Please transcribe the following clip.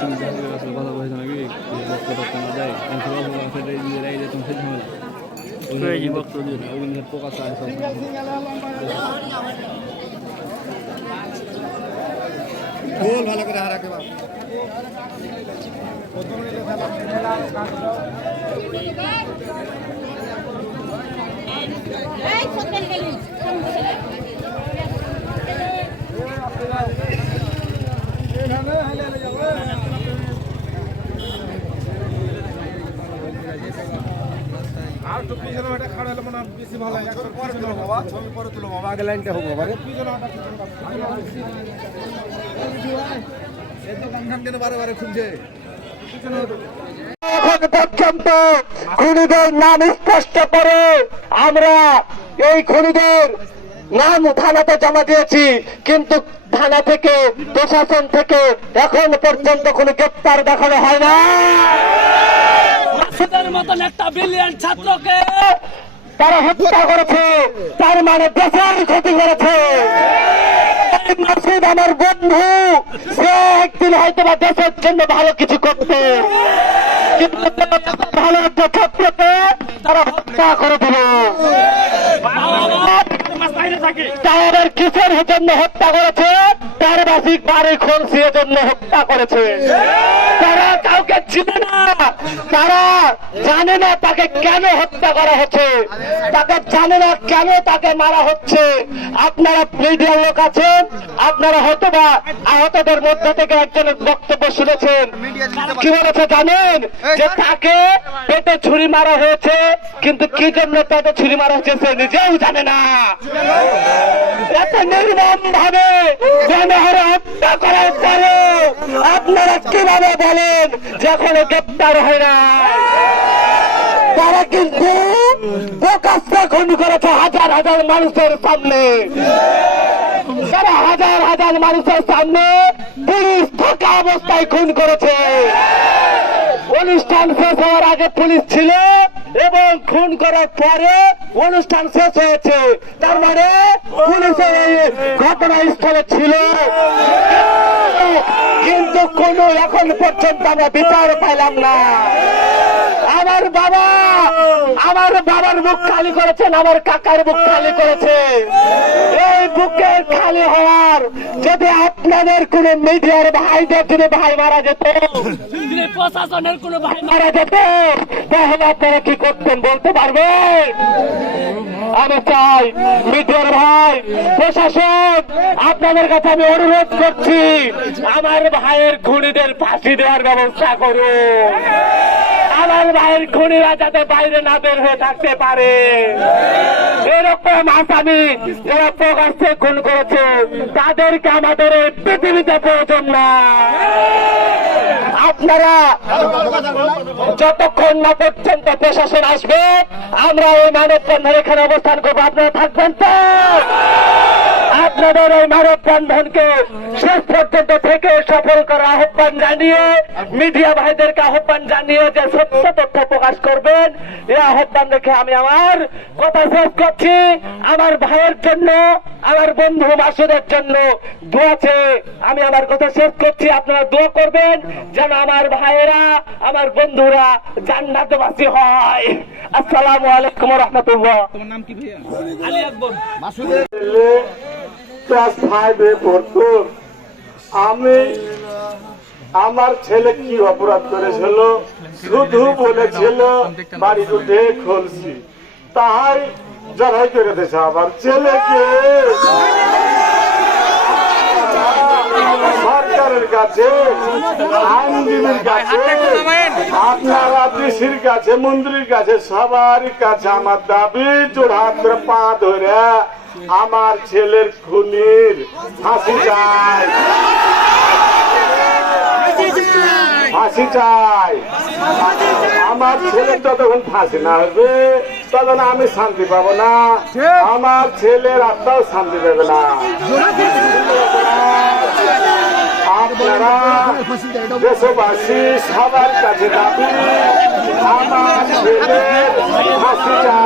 তুমি জাহাজের কাছে কথা বলছো নাকি? বক্ত টক্ত না দেয়। আমি সবাই বলা আছে এই যে এই তুমি সেটা হয় ওই যে বক্ত দিও না ওই পোকা চায় সব। ভালো করে হারাকে এই খেলি আর একটু পিছনে ওটা খাড়া হলে মনে হয় বেশি ভালো হয় একটু পরে তুলো বাবা ছবি পরে তুলো বাবা আগে লাইনটা হোক বাবা রে পিছনে ওটা এই তো কান কেন বারে বারে খুলছে পিছনে ওঠো। এখন পর্যন্ত খুনিদের নাম স্পষ্ট করে আমরা এই খুনিদের নাম থানাতে জমা দিয়েছি, কিন্তু থানা থেকে প্রশাসন থেকে এখন পর্যন্ত কোনো গ্রেপ্তার দেখানো হয় না। মাসুদের মতন একটা বিলিয়ন ছাত্রকে তারা হত্যা করেছে তার মানে দেশের ক্ষতি করেছে মাসুদ আমার বন্ধু সে একদিন হয়তো বা দেশের জন্য ভালো কিছু করতে কিন্তু ভালো একটা ছাত্রকে তারা হত্যা করে দিল তাদের কিসের জন্য হত্যা করেছে বাসিক বাড়ি খুলছি জন্য হত্যা করেছে। তারা কাউকে চিনে না। তারা জানে না তাকে কেন হত্যা করা হচ্ছে। তাকে জানে না কেন তাকে মারা হচ্ছে। আপনারা মিডিয়ার লোক আছেন, আপনারা হয়তো বা আহতদের মধ্যে থেকে একজনের বক্তব্য শুনেছেন। কি বলেছে জানেন? যে তাকে পেটে ছুরি মারা হয়েছে, কিন্তু কি জন্য পেটে ছুরি মারা হচ্ছে সে নিজেও জানে না। এত নির্মম ভাবে জনহারে হত্যা করার পরে আপনারা কীভাবে বলেন যে এখনও গ্রেপ্তার হয় না? তারা কিন্তু প্রকাশ্যে খুন করেছে হাজার হাজার মানুষের সামনে। তারা হাজার হাজার মানুষের সামনে পুলিশ থাকা অবস্থায় খুন করেছে। অনুষ্ঠান শেষ হওয়ার আগে পুলিশ ছিল এবং খুন করার পরে অনুষ্ঠান শেষ হয়েছে। তার মানে পুলিশের এই ঘটনাস্থলে ছিল। কিন্তু কোন এখন পর্যন্ত আমরা বিচার পাইলাম না। আমার বাবা! আমার বাবার মুখ খালি করেছেন আমার কাকার মুখ খালি করেছে এই বুকে খালি হওয়ার যদি আপনাদের কোন মিডিয়ার ভাইদের যদি ভাই মারা যেত প্রশাসনের কোনো ভাই মারা যেত তাহলে আপনারা কি করতেন বলতে পারবেন? আমি চাই মিডিয়ার ভাই প্রশাসন আপনাদের কাছে আমি অনুরোধ করছি আমার ভাইয়ের খুনিদের ফাঁসি দেওয়ার ব্যবস্থা করুন। আমার ভাইয়ের খুনিরা যাতে বাইরে না বের হয়ে থাকতে পারে। এরকম আসামি যারা প্রকাশ্যে খুন করেছে, তাদেরকে আমাদের এই পৃথিবীতে প্রয়োজন না। আপনারা যতক্ষণ না পর্যন্ত প্রশাসন আসবে, আমরা এই মানব বন্ধন এখানে অবস্থান করব। আপনারা থাকবেন তো? আপনাদের এই মানব বন্ধনকে শেষ পর্যন্ত থেকে সফল করার আহ্বান জানিয়ে মিডিয়া ভাইদেরকে আহ্বান জানিয়ে যে সত্য তথ্য প্রকাশ করবেন এই আহ্বান রেখে আমি আমার কথা শেষ করছি। আমার ভাইয়ের জন্য আমার বন্ধু মাসুদের জন্য দোয়াছে আমি আমার কথা শেষ করছি। আপনারা দোয়া করবেন যেন আমার ভাইয়েরা আমার বন্ধুরা জান্নাতবাসী হয়। আসসালামু আলাইকুম রহমতুল্লাহ। তোমার নাম কি ভাইয়া? আলী আকবর। ক্লাস ফাইভে পড়তো আমি আমার ছেলে কি অপরাধ করেছিল? শুধু বলেছিল বাড়ি উঠে খুলছি। তাই জড়াই করে দিয়েছে আমার ছেলেকে সরকারের কাছে আইনজীবীর কাছে আপনারা ডিসির কাছে মন্ত্রীর কাছে সবার কাছে আমার দাবি করে পা ধরে আমার ছেলের খুনির ফাঁসি চাই। ফাঁসি চাই। আমার ছেলের যতক্ষণ ফাঁসি না হবে তখন আমি শান্তি পাবো না। আমার ছেলের আত্মাও শান্তি পাবে না। দেশবাসী সবার কাছে দাবি, আমার ছেলের ফাঁসি চাই।